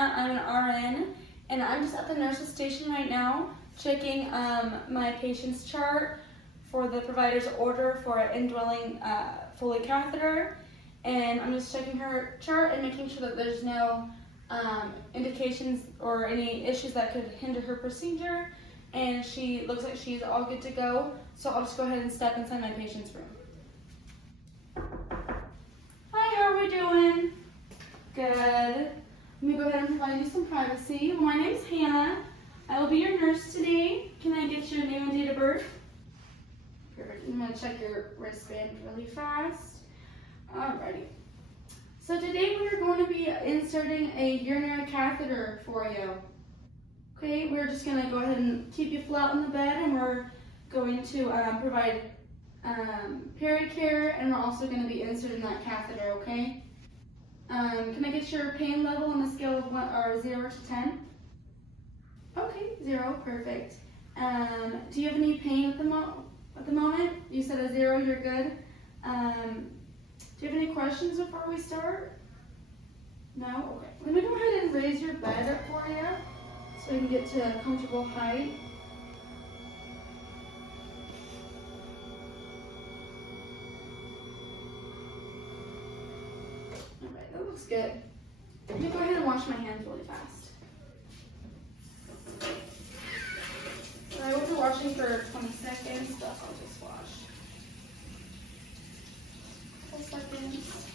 Hannah. I'm an RN, and I'm just at the nurse's station right now, checking my patient's chart for the provider's order for an indwelling foley catheter. And I'm just checking her chart and making sure that there's no indications or any issues that could hinder her procedure. And she looks like she's all good to go. So I'll just go ahead and step inside my patient's room. Hi, how are we doing? Good. Let me go ahead and provide you some privacy. Well, my name's Hannah. I will be your nurse today. Can I get your name and date of birth? Perfect. I'm going to check your wristband really fast. Alrighty. So today we are going to be inserting a urinary catheter for you. Okay, we're just going to go ahead and keep you flat on the bed, and we're going to provide pericare, and we're also going to be inserting that catheter, okay? Can I get your pain level on the scale of 0 to 10? Okay, 0, perfect. Do you have any pain at the moment? You said a 0, you're good. Do you have any questions before we start? No? Okay. Let me go ahead and raise your bed up for you so you can get to a comfortable height. Alright, that looks good. Let me go ahead and wash my hands really fast. I will be washing for 20 seconds, but I'll just wash. Couple seconds.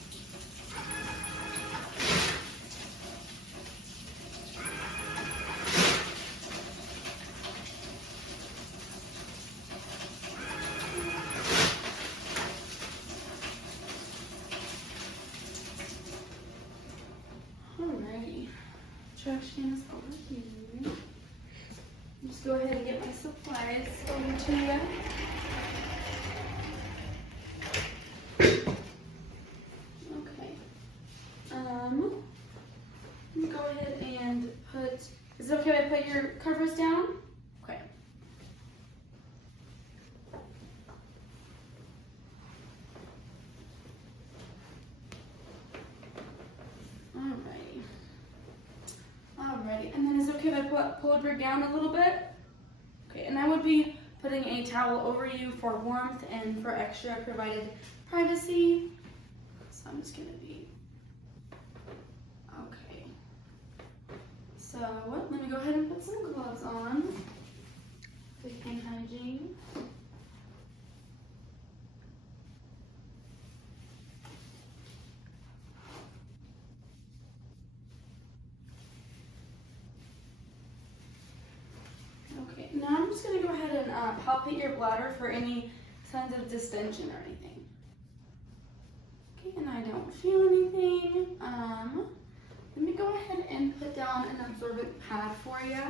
Alrighty. Trash can is over here. Just go ahead and get my supplies over to you. Okay. Let me go ahead and is it okay if I put your covers down? Okay. Alrighty, and then is it okay if I pull your gown a little bit? Okay, and I would be putting a towel over you for warmth and for extra provided privacy. So I'm just gonna be, okay. So let me go ahead and put some gloves on for hand hygiene. Okay, now I'm just going to go ahead and palpate your bladder for any signs of distension or anything. Okay, and I don't feel anything. Let me go ahead and put down an absorbent pad for you.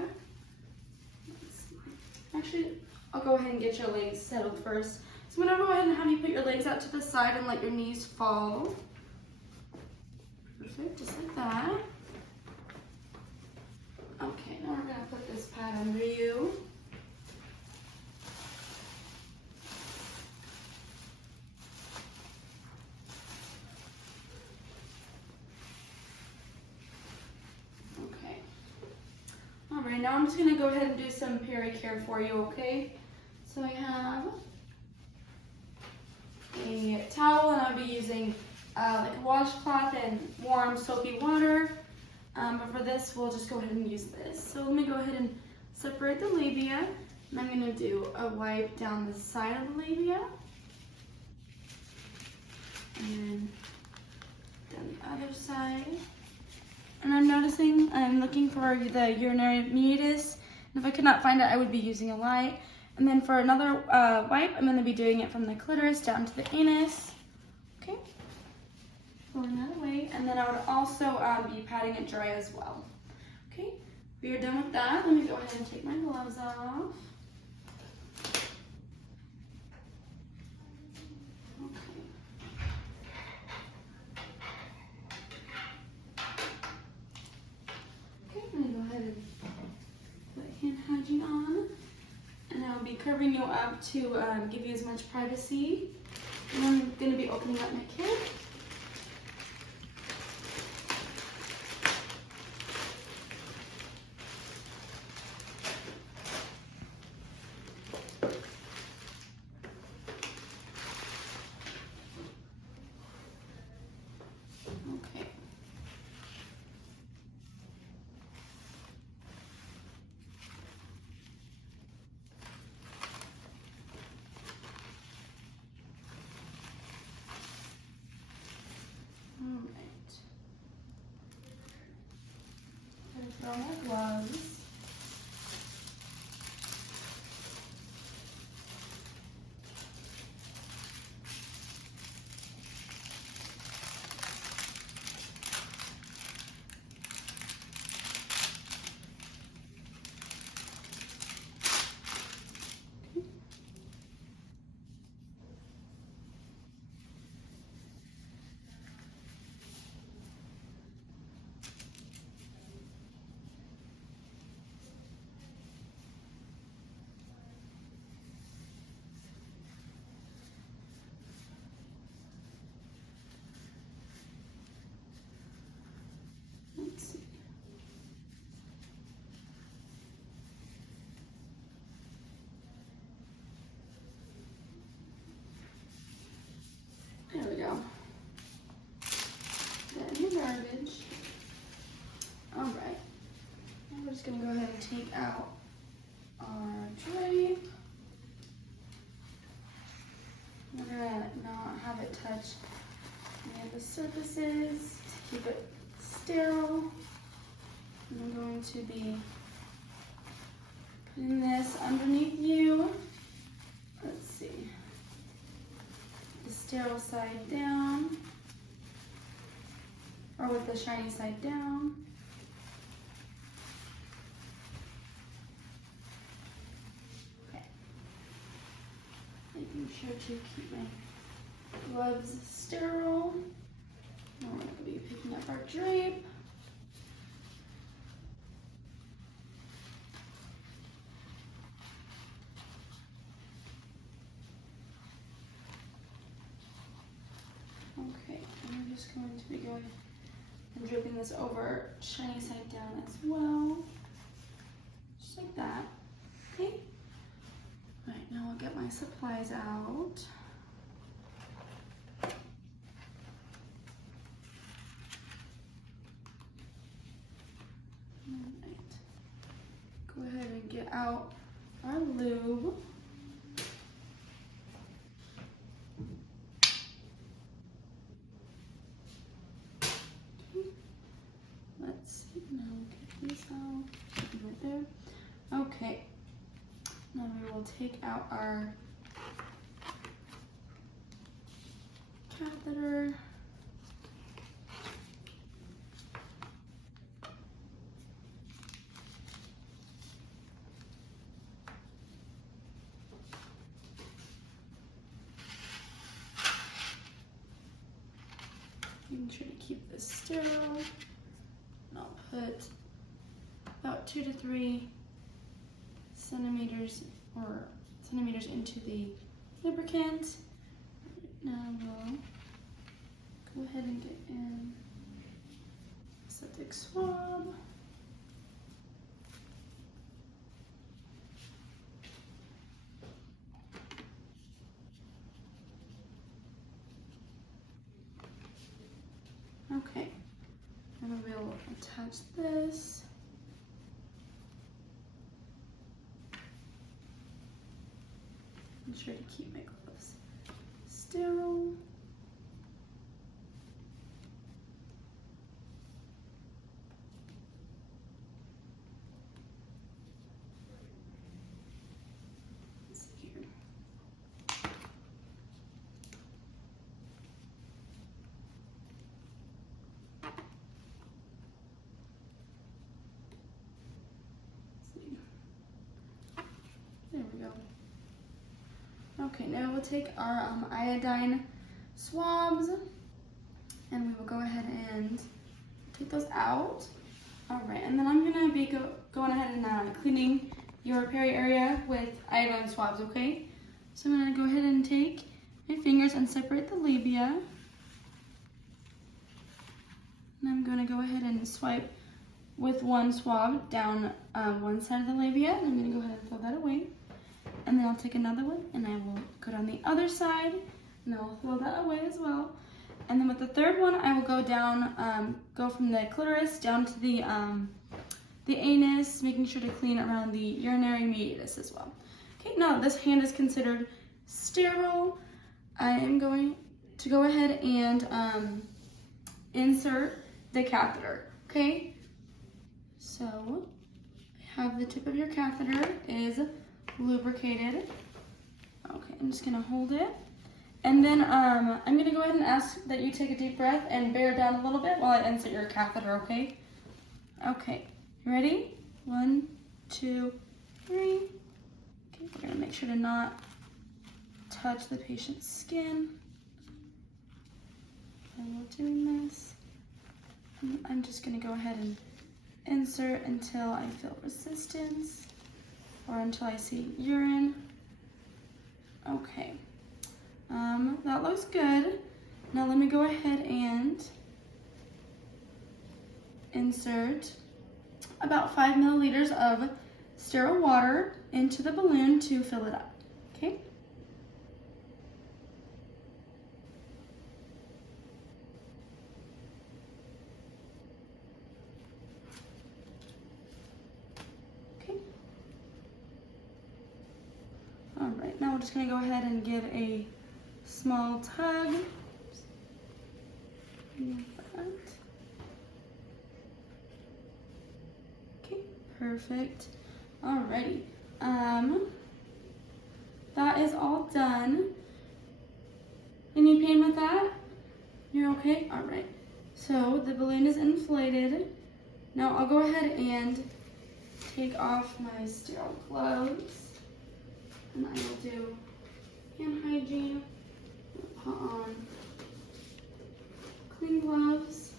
Actually, I'll go ahead and get your legs settled first. So I'm going to go ahead and have you put your legs out to the side and let your knees fall. Perfect, just like that. Okay, now we're going to put this pad under you. Okay. Alright, now I'm just going to go ahead and do some pericare for you, okay? So I have a towel, and I'll be using like a washcloth and warm soapy water. But for this, we'll just go ahead and use this. So let me go ahead and separate the labia. And I'm going to do a wipe down the side of the labia. And then down the other side. And I'm looking for the urinary meatus. And if I could not find it, I would be using a light. And then for another wipe, I'm going to be doing it from the clitoris down to the anus. Okay. Another way, and then I would also be patting it dry as well. Okay, we are done with that. Let me go ahead and take my gloves off. Okay. Okay, I'm going to go ahead and put hand hygiene on, and I'll be covering you up to give you as much privacy. And I'm going to be opening up my kit. Throw my gloves. Let's see. There we go. That in the garbage. All right. Now we're just gonna go ahead and take out our drape. We're gonna not have it touch any of the surfaces to keep it sterile. And I'm going to be putting this underneath you. Let's see. The sterile side down, or with the shiny side down. Okay. Making sure to keep my gloves sterile. Now we're going to be picking up our drape. Okay, and we're just going to be going and dripping this over shiny side down as well. Just like that. Okay. All right, now I'll get my supplies out. Go ahead and get out our lube. Okay. Let's see, now get these out, right there. Okay, now we will take out our catheter. Making sure to keep this sterile. And I'll put about 2 to 3 centimeters into the lubricant. Now we'll go ahead and get in a septic swab. Okay, and we'll attach this. Make sure to keep my gloves sterile. Let's see here. There we go. Okay, now we'll take our iodine swabs and we will go ahead and take those out. All right, and then I'm gonna be going ahead and cleaning your peri area with iodine swabs, okay? So I'm gonna go ahead and take my fingers and separate the labia. And I'm gonna go ahead and swipe with one swab down one side of the labia, and I'm gonna go ahead and throw that away. And then I'll take another one and I will go down the other side and I will throw that away as well. And then with the third one, I will go down, go from the clitoris down to the anus, making sure to clean around the urinary meatus as well. Okay, now this hand is considered sterile. I am going to go ahead and insert the catheter, okay? So I have the tip of your catheter is lubricated. Okay, I'm just gonna hold it. And then I'm gonna go ahead and ask that you take a deep breath and bear down a little bit while I insert your catheter, okay? Okay, ready? 1, 2, 3. Okay, we're gonna make sure to not touch the patient's skin while we're doing this. I'm just gonna go ahead and insert until I feel resistance or until I see urine. Okay, that looks good. Now let me go ahead and insert about 5 milliliters of sterile water into the balloon to fill it up, okay? All right, now we're just gonna go ahead and give a small tug. Okay, perfect. Alrighty, that is all done. Any pain with that? You're okay? All right, so the balloon is inflated. Now I'll go ahead and take off my sterile gloves. And I will do hand hygiene, put on clean gloves.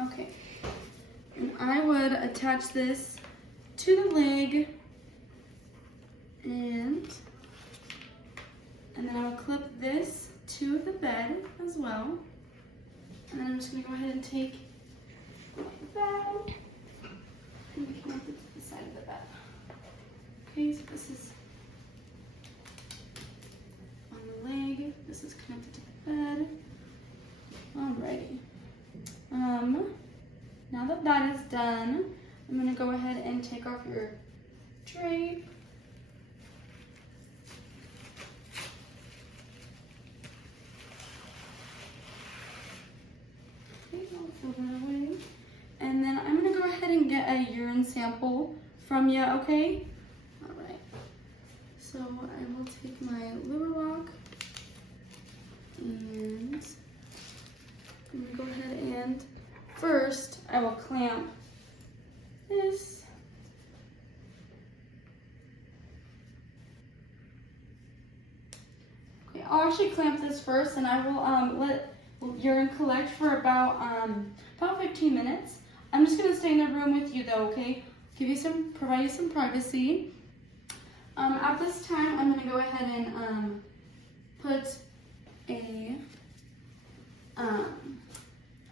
Okay, and I would attach this to the leg and then I will clip this to the bed as well. And then I'm just gonna go ahead and take the bed and connect it to the side of the bed. Okay, so this is on the leg, this is connected to the bed. Alrighty. Now that that is done, I'm gonna go ahead and take off your drape. Okay, I'll throw that away. And then I'm gonna go ahead and get a urine sample from you, okay? Alright, so I will take my lure lock and I'm gonna go ahead and first I will clamp this. Okay, I'll actually clamp this first and I will let urine collect for about 15 minutes. I'm just gonna stay in the room with you though, okay? Provide you some privacy. At this time, I'm gonna go ahead and put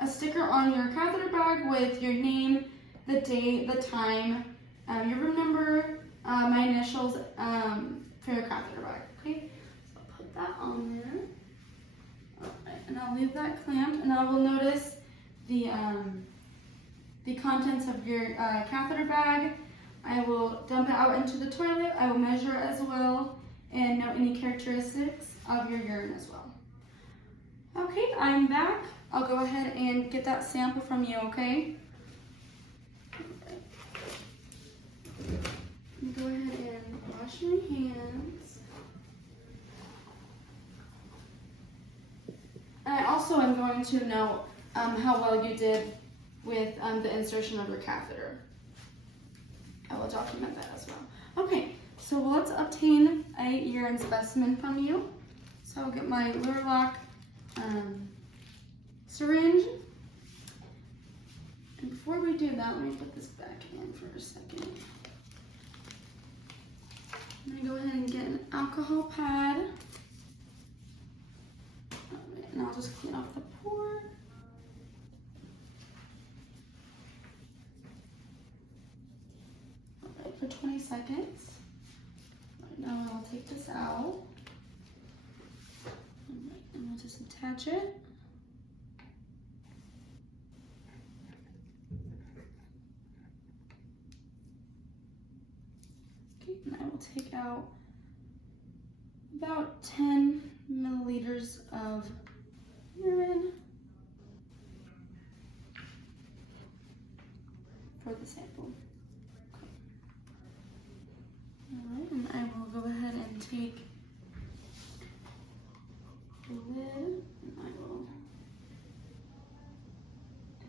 a sticker on your catheter bag with your name, the date, the time, your room number, my initials for your catheter bag. Okay, so I'll put that on there. All right, and I'll leave that clamped, and I will notice the contents of your catheter bag. I will dump it out into the toilet. I will measure it as well and note any characteristics of your urine as well. Okay, I'm back. I'll go ahead and get that sample from you, okay? Go ahead and wash my hands. And I also am going to note how well you did with the insertion of your catheter. I will document that as well. Okay, so let's obtain a urine specimen from you. So I'll get my lure lock syringe. And before we do that, let me put this back in for a second. I'm gonna go ahead and get an alcohol pad. Alright, and I'll just clean off the pore. Alright, for 20 seconds. Right now I'll take this out. Alright, and we'll just attach it. And I will take out about 10 milliliters of urine. for the sample. Okay. All right, and I will go ahead and take the lid and I will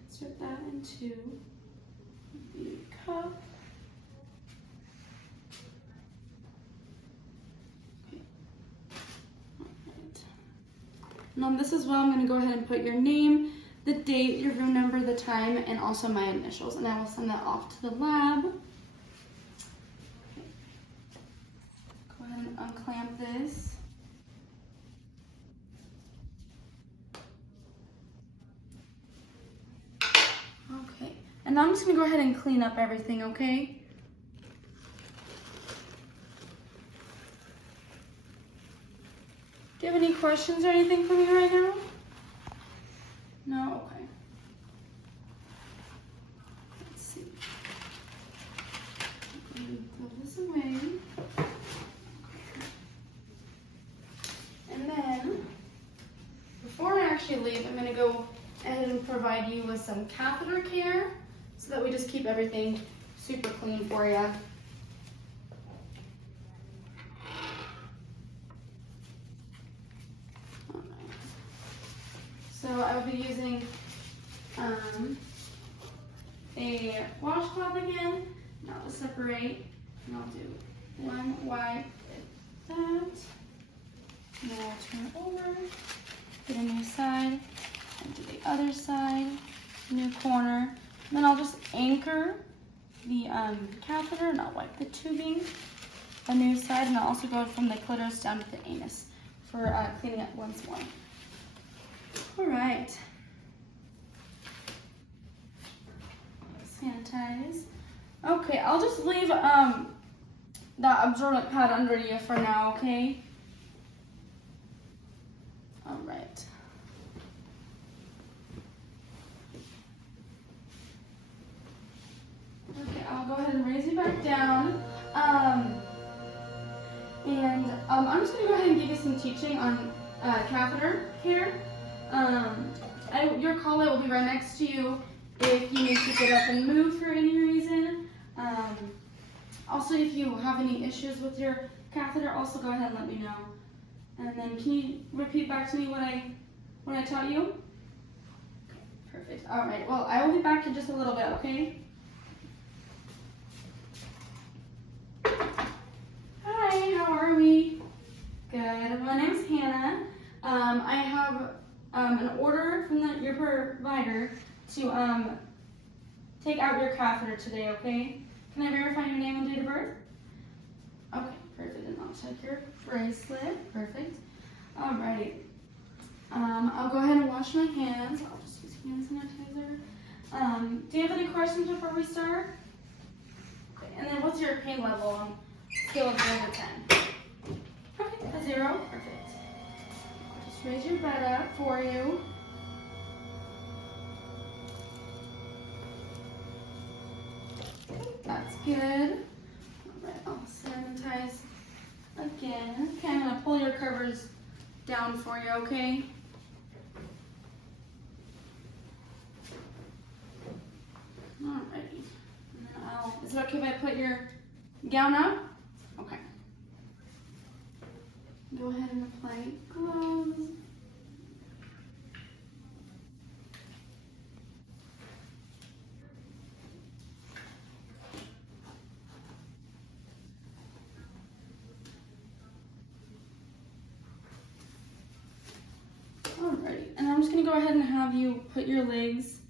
insert that into the cup. Okay. All right. Now this is where I'm going to go ahead and put your name, the date, your room number, the time, and also my initials, and I will send that off to the lab. Okay. Go ahead and unclamp this. Okay, and now I'm just going to go ahead and clean up everything, okay? Do you have any questions or anything for me right now? No? Okay. Let's see. I'm going to throw this away. And then, before I actually leave, I'm going to go ahead and provide you with some catheter care so that we just keep everything super clean for you. So I will be using a washcloth again. Now to separate, and I'll do one wipe with that. And then I'll turn it over, get a new side, and do the other side, new corner. And then I'll just anchor the catheter, and I'll wipe the tubing, a new side, and I'll also go from the clitoris down to the anus for cleaning it once more. All right. Sanitize. Okay, I'll just leave that absorbent pad under you for now, okay? All right. Okay, I'll go ahead and raise you back down. I'm just gonna go ahead and give you some teaching on catheter care. Your collet will be right next to you if you need to get up and move for any reason. Also, if you have any issues with your catheter, also go ahead and let me know. And then can you repeat back to me what I taught you? Okay, perfect. All right, well, I will be back in just a little bit, okay? Hi, how are we? Good. My name's Hannah. I have an order from your provider to take out your catheter today, okay? Can I verify your name and date of birth? Okay, perfect. And I'll check your bracelet. Perfect. Alrighty. I'll go ahead and wash my hands. I'll just use hand sanitizer. Do you have any questions before we start? Okay, and then what's your pain level on a scale of 0 to 10? Okay, a 0. Perfect. I'll just raise your bed up for you. That's good. Alright, I'll sanitize again. Okay, I'm going to pull your covers down for you, okay? Alrighty. And then is it okay if I put your gown up? Okay. Go ahead and apply gloves. Alrighty, and I'm just going to go ahead and have you put your legs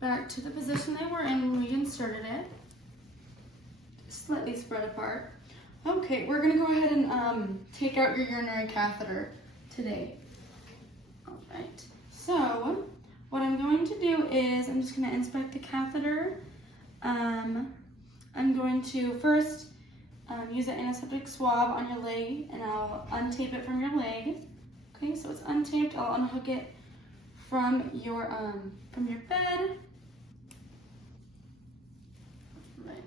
back to the position they were in when we inserted it. Slightly spread apart. Okay, we're going to go ahead and take out your urinary catheter today. Alright, so what I'm going to do is I'm just going to inspect the catheter. I'm going to first use an antiseptic swab on your leg, and I'll untape it from your leg. Okay, so it's untaped. I'll unhook it from your bed. Right.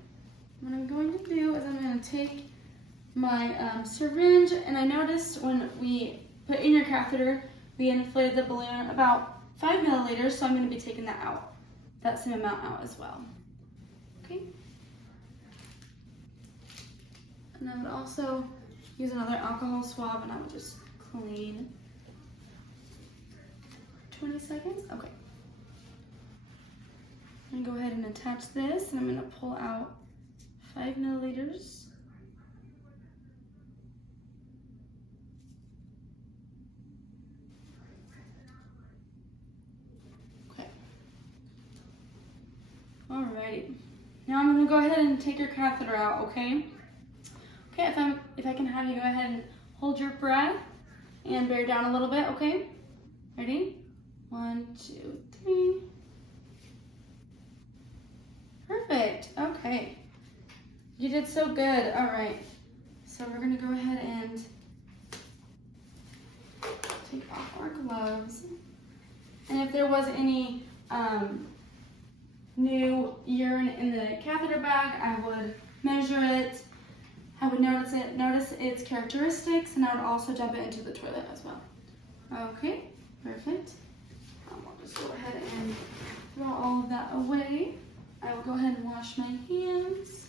What I'm going to do is I'm going to take my syringe, and I noticed when we put in your catheter, we inflated the balloon about 5 milliliters, so I'm going to be taking that out. that same amount out as well. Okay. And I would also use another alcohol swab, and I would just clean. 20 seconds? Okay. I'm gonna go ahead and attach this, and I'm gonna pull out 5 milliliters. Okay. Alrighty. Now I'm gonna go ahead and take your catheter out, okay? Okay, if I can have you go ahead and hold your breath and bear down a little bit, okay? Ready? 1, 2, 3. Perfect. Okay. You did so good. All right. So we're going to go ahead and take off our gloves. And if there was any new urine in the catheter bag, I would measure it. I would notice its characteristics, and I would also dump it into the toilet as well. Okay, perfect. We'll just go ahead and throw all of that away. I will go ahead and wash my hands.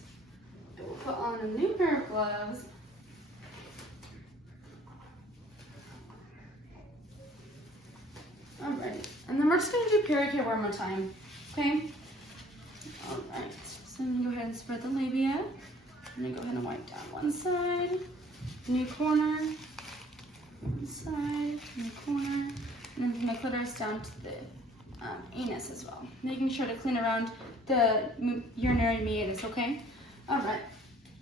I will put on a new pair of gloves. Alright, and then we're just going to do period care one more time, okay? Alright, so I'm going to go ahead and spread the labia. I'm going to go ahead and wipe down one side, new corner, one side, new corner, and then from the clitoris down to the anus as well. Making sure to clean around the urinary meatus, okay? Alright,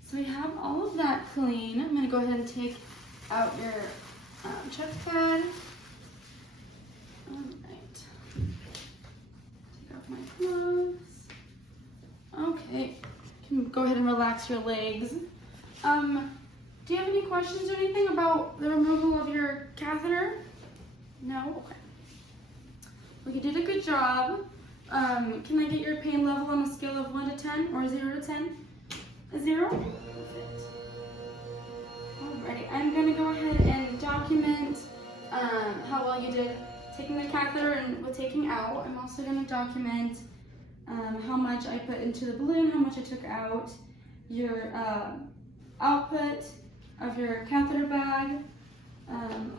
so we have all of that clean. I'm going to go ahead and take out your chest pad. Alright, take off my gloves. Okay, you can go ahead and relax your legs. Do you have any questions or anything about the removal of your catheter? No? Okay. Well, you did a good job. Can I get your pain level on a scale of 1 to 10 or 0 to 10? A 0? Perfect. Alrighty, I'm going to go ahead and document how well you did taking the catheter and with taking out. I'm also going to document how much I put into the balloon, how much I took out, your output of your catheter bag,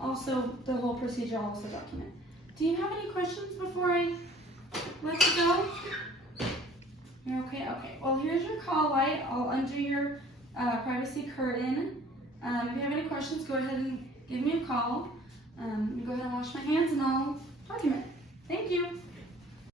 also the whole procedure I'll also document. Do you have any questions before I let you go? You're okay? Okay. Well, here's your call light. I'll undo your privacy curtain. If you have any questions, go ahead and give me a call. Go ahead and wash my hands and I'll document. Thank you.